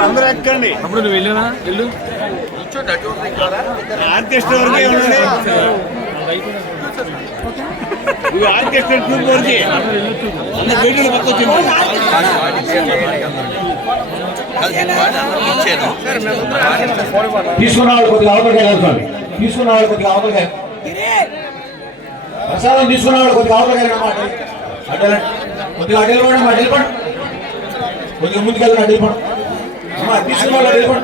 అందరూ ఎక్కండి. అప్పుడు నువ్వు వెళ్ళానా వెళ్ళు. ఆర్కెస్ట్రా వరకే ఉండండి. ఇవి ఆర్కెస్ట్రా ట్రూప్ వరకే అన్న బయట పక్క తీసుకున్న వాళ్ళు కొద్దిగా అవతలకి వెళ్తాను తీసుకున్న వాళ్ళు కొద్దిగా అవతలకి ప్రసాదం తీసుకున్న వాళ్ళు కొద్దిగా అవతలకి వెళ్ళమాట అడ్డలు. కొద్దిగా అడ్డలు పడండి అడ్డలు పడు కొద్దిగా ముందుకు వెళ్ళండి అడ్డలు పడు అమ్మా తీసుకున్న వాళ్ళు అడ్డలు పడు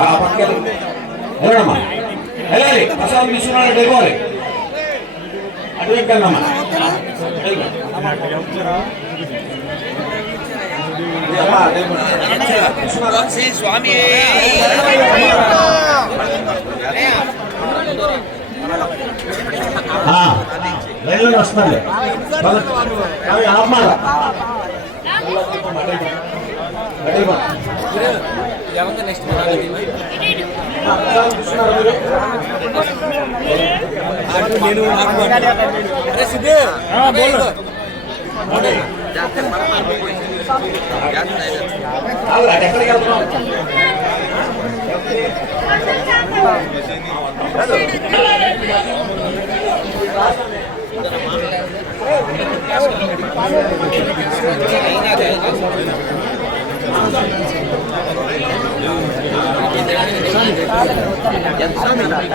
ఆ పక్కకి వెళ్ళండి వెళ్ళండమ్మా వెళ్ళాలి. ప్రసాదం తీసుకున్న వాళ్ళు అడ్డలు పోవాలి అటువైపు వెళ్ళమ్మా. అమ్మా అడ్డలు పడు. తీసుకున్నారా? స్వామి ఆ, లైన్లోనే వస్తున్నాను అవి ఆపమాల. ఎక్కడికి వెళ్తున్నాం ఇస్తున్నాడు సార్ దాని మీ అందరూ సార్ దీంట్లో కొడవా? ఇచ్చాను. ఆ జామ కోసం.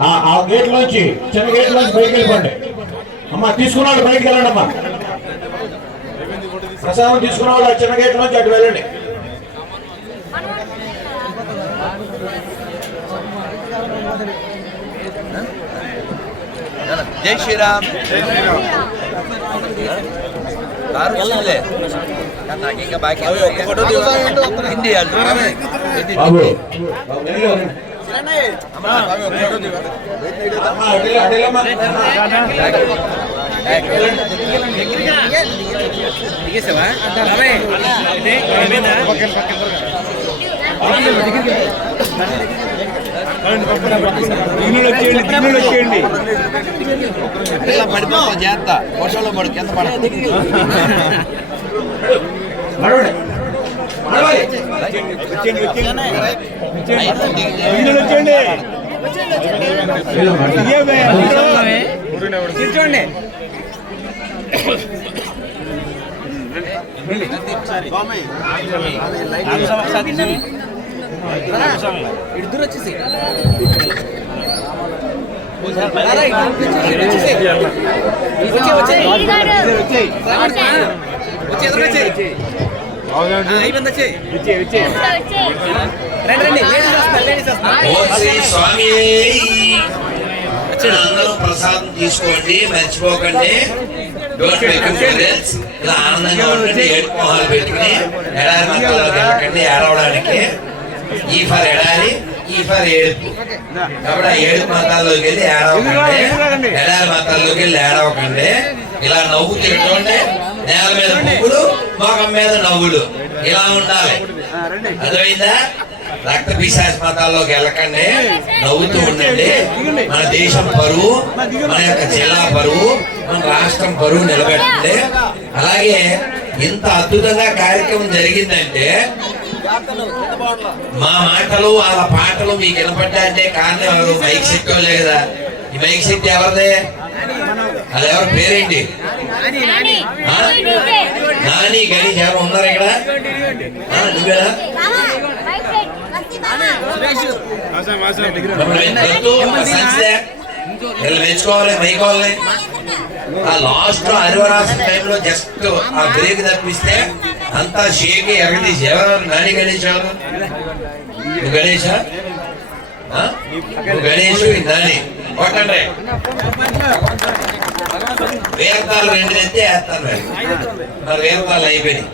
ఆ ఆ గేట్ లోంచి చిన్న గేట్ లోంచి బయటకు వెళ్ళిపోండి. అమ్మా తీసుకున్న వాళ్ళు బయటకు వెళ్ళండి అమ్మా. ప్రసాదం తీసుకున్న వాళ్ళు ఆ చిన్న గేట్ లోంచి అటు వెళ్ళండి. జై శ్రీరామ్. బాకీ దిగేసావా? వచ్చేయండి ఇలా పడిపోతావు జాగ్రత్త వర్షంలో పడు కింద పడ నడవండి. నడవాలి. వచ్చేయండి వచ్చేయండి దిగులు వచ్చేయండి వెళ్ళమ్మా. ఇయ్యే బే, అందరూ. కూర్చోండి. ఇద్దరు వచ్చేసి అయిపోయింది వచ్చేయి. వచ్చేయ్, వచ్చేయ్. ఓ శ్రీ స్వామి అందరూ ప్రసాదం తీసుకోండి మర్చిపోకండి డోంట్ ఇలా ఆనందంగా ఉండండి ఏడు మొహాలు పెట్టుకుని ఎడారి మతాల్లోకి వెళ్ళకండి ఏడవడానికి ఈ ఫర్ ఎడారి ఈ ఫర్ ఏడుపు కాబట్టి ఆ ఏడుపు మతాల్లోకి వెళ్ళి ఏడవకండి ఎడారి మతాల్లోకి వెళ్ళి ఏడవకండి ఇలా నవ్వు తిరగండి నేల మీద పువ్వులు మొఖం మీద నవ్వులు. ఇలా ఉండాలి. అర్థమైందా? రక్త పిశాచ మతాల్లోకి వెళ్ళకండి. నవ్వుతూ ఉండండి. మన దేశం పరువు మన యొక్క జిల్లా పరువు మన రాష్ట్రం పరువు నిలబెట్టండి. అలాగే ఇంత అద్భుతంగా కార్యక్రమం జరిగిందంటే మా మాటలు వాళ్ళ పాటలు మీకు వినపడ్డాయంటే కారణం ఎవరు? మైక్ సెట్ కదా. ఈ మైక్ సెట్ ఎవరిదే? అది ఎవరి పేరేంటి? నాని గణేష్ ఎవరు ఉన్నారు ఇక్కడ? నువ్వేనా? మెచ్చుకోవాలి మైకోవాలి ఆ లాస్ట్లో హరివరాసిన టైంలో జస్ట్ ఆ బ్రేక్ తప్పిస్తే అంతా షేకి ఎరగదీసి. ఎవరెవరు నాని గణేష్ ఎవరు? నువ్వు గణేషా? గణేష్ నాని. వేరతాలు రెండు తెస్తే వేస్తాను మరి. వేరతాలు అయిపోయినాయి.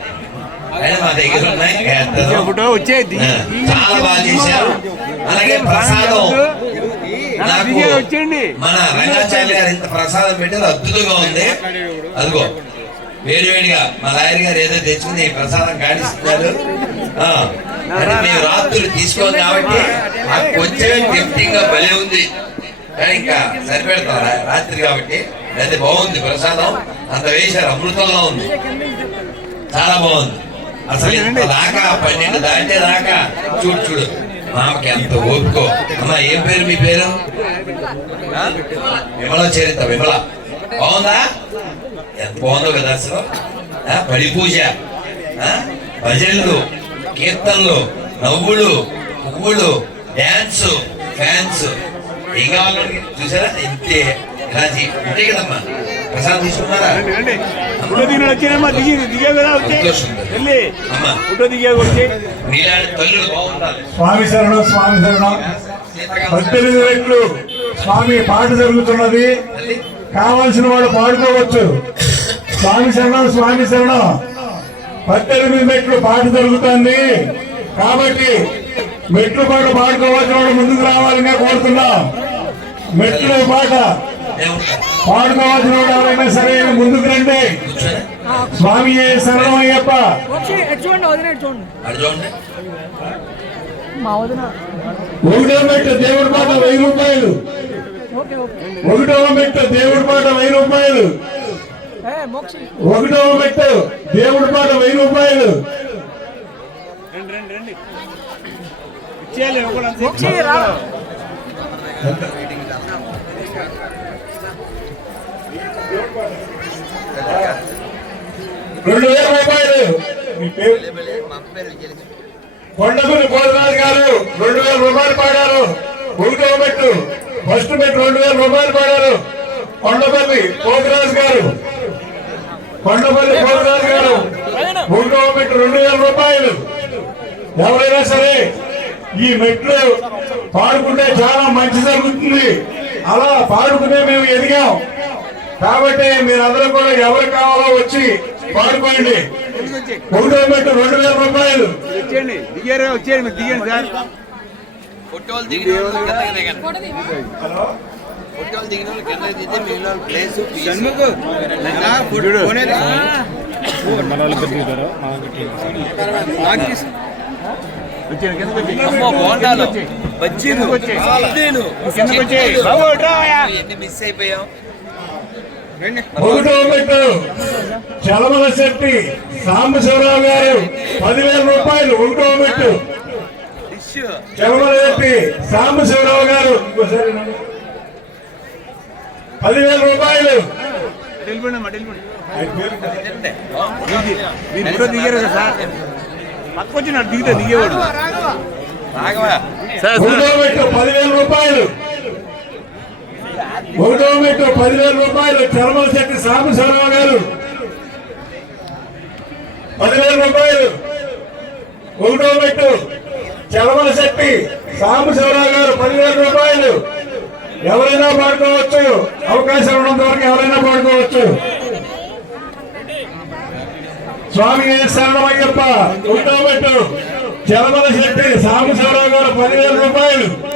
అయినా మా దగ్గర ఉన్నాయి వచ్చేది చాలా బాగా చేశారు. అలాగే ప్రసాదం. నాకు మన రంగాచార్య గారు ఇంత ప్రసాదం పెట్టారు అద్భుతంగా ఉంది. అదిగో వేడి వేడిగా మా లాయర్ గారు ఏదో తెచ్చుకుని ప్రసాదం కాడిస్తున్నారు మేము రాత్రులు తీసుకోండి కాబట్టి ఆ కొంచెం టెంప్టింగ్గా భలే ఉంది. ఇంకా సరిపెడతాం రా- రాత్రి కాబట్టి అది బాగుంది ప్రసాదం. అంత వేశారు అమృతంలో ఉంది. చాలా బాగుంది. అసలు ఇంత దాకా పన్నెండు దాటే దాకా చూడు చూడు. మామకి ఎంత ఓపుకో. అమ్మా ఏం పేరు మీ పేరు? విమల చరిత విమల. బాగుందా? ఎంత బాగుందో కదా అసలు. పడి పూజ. ఆ? భజనలు కీర్తనలు నవ్వులు పువ్వులు డాన్స్ ఫ్యాన్స్. ఏం కావాలండి చూసారా? ఇంతే ఇలా కదమ్మా ప్రసాదం తీసుకున్నారా? స్వామి శరణం స్వామి శరణం. పద్దెనిమిది రెట్లు స్వామి పాట జరుగుతున్నది. కావాల్సిన వాడు పాడుకోవచ్చు. స్వామి శరణం స్వామి శరణం. పద్దెనిమిది మెట్లు పాట జరుగుతుంది. కాబట్టి మెట్లు పాట పాడుకోవాల్సిన వాడు ముందుకు రావాలని కోరుతున్నాం. మెట్లు పాట పాడుకోవాల్సిన వాడు ఎవరైనా సరే ముందుకు రండి. స్వామి శరణం అయ్యప్ప. వచ్చి ఎటు చూడండి వదిన ఎటు చూడండి? అటు చూడండి. మా వదిన. ఒకటో మెట్టు దేవుడి పాట వెయ్యి రూపాయలు. ఒకటో మెట్టు దేవుడి పాట వెయ్యి రూపాయలు. ఏ మోక్షి. ఒకటో మెట్టు దేవుడి పాట వెయ్యి రూపాయలు. రండి రండి రండి. ఇచ్చేయాలి రెండు వేల రూపాయలు. మీ పేరు? కొండపల్లి కోదరాజు గారు రెండు వేల రూపాయలు పాడారు. ఒకటో మెట్టు ఫస్ట్ మెట్టు రెండు వేల రూపాయలు పాడారు. కొండపల్లి కోదరాజు గారు. కొండపల్లి కోదరాజు గారు. ఒకటో మెట్టు రెండు వేల రూపాయలు. ఎవరైనా సరే ఈ మెట్లు పాడుకుంటే చాలా మంచి జరుగుతుంది. అలా పాడుకునే మేము ఎదిగాం. కాబట్టి మీరందరూ కూడా ఎవరు కావాలో వచ్చి పాడుకోండి ఒకటో మెట్టు రెండు వేల రూపాయలు. బజ్జీలు. మిస్ అయిపోయాం? ఒకటో మెట్టు చలమల శెట్టి సాంబశివరావు గారు పదివేల రూపాయలు ఒకటో మెట్టు చలమల శెట్టి సాంబశివరావు గారు ఇంకోసారి. పదివేల రూపాయలు. దిగారు సార్? దిగితే దిగేవాడు. పదివేల రూపాయలు. ఒకటో మెట్టు పదివేల రూపాయలు చర్మల శెట్టి సాంబశివరావు గారు. పదివేల రూపాయలు. ఒకటో మెట్టు చర్మల శెట్టి సాంబశివరావు గారు పదివేల రూపాయలు. ఎవరైనా పాడుకోవచ్చు. అవకాశం ఉన్నంత వరకు ఎవరైనా పాడుకోవచ్చు. స్వామి శరణమయ్యప్ప ఒకటో మెట్టు చర్మల శెట్టి సాంబశివరావు గారు పదివేల రూపాయలు.